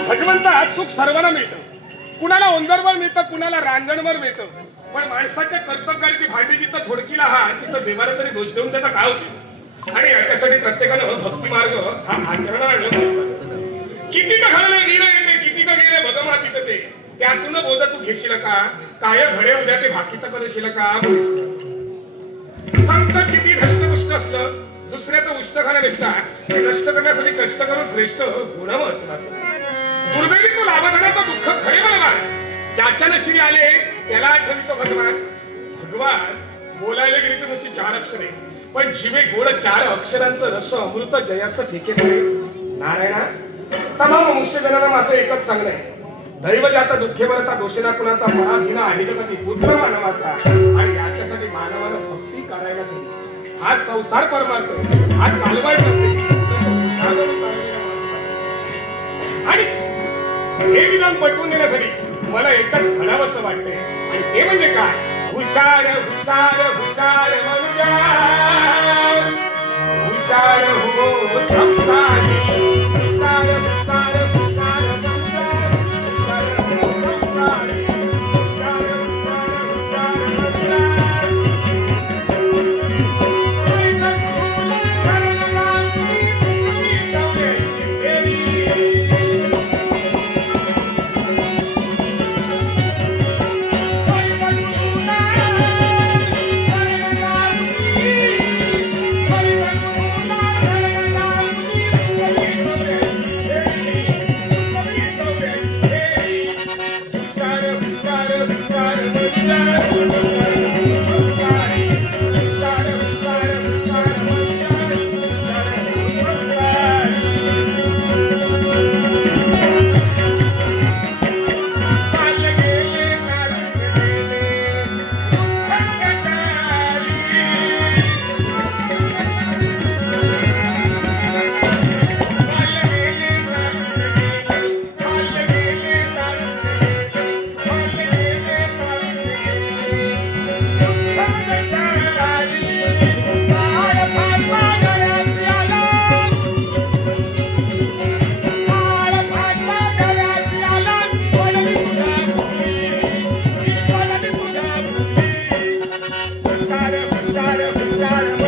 भगवंता सुख सर्वांना मिळतं. कुणाला ओंजरवर मिळतं कुणाला रांगणवर मिळतं. पण माणसाच्या कर्तव्याची भांडी जिथं थोडकीला हा तिथं देवाला तरी दोष देऊन त्याचा काय होईल आणि याच्यासाठी प्रत्येकानं हो, भक्ती मार्ग हो, हा आचरणाला किती का घालले वीर येते किती गेले भगमा तिथं ते. त्यातून बोध तू घेशील का? काय घडे उद्या ते भाकीत करशील का? संत किती धष्टपुष्ट असलं दुसऱ्याचं उष्ट खाण्यापेक्षा हे नष्ट करण्यासाठी कष्ट करून श्रेष्ठ होणं महत्वाचं दुर्दैवी तो लाभधनाचं दुःख खरे मला ज्याच्या नशिबी आले त्याला आठवितो भगवान. भगवान बोलायला गेली तर नुसती चार अक्षरे. पण जीवे गोड चार अक्षरांचं रस अमृत जयास्त फेके नारायणा तमाम मनुष्यजनांना माझं एकच सांगणं आहे. दैव जाता दुःखे भरता दोषेला कुणाचा मरा हिना आहे जगती बुद्ध मानवाचा. आणि याच्यासाठी मानवानं भक्ती करायलाच हवी. हा संसार परमार्थ. हा चालवायचा आणि हे विधान पटवून देण्यासाठी मला एकच घडावंसं वाटतंय. आणि ते म्हणजे काय? हुशार हुशार हुशार मनुजा. हुशार हो संसारी Lord.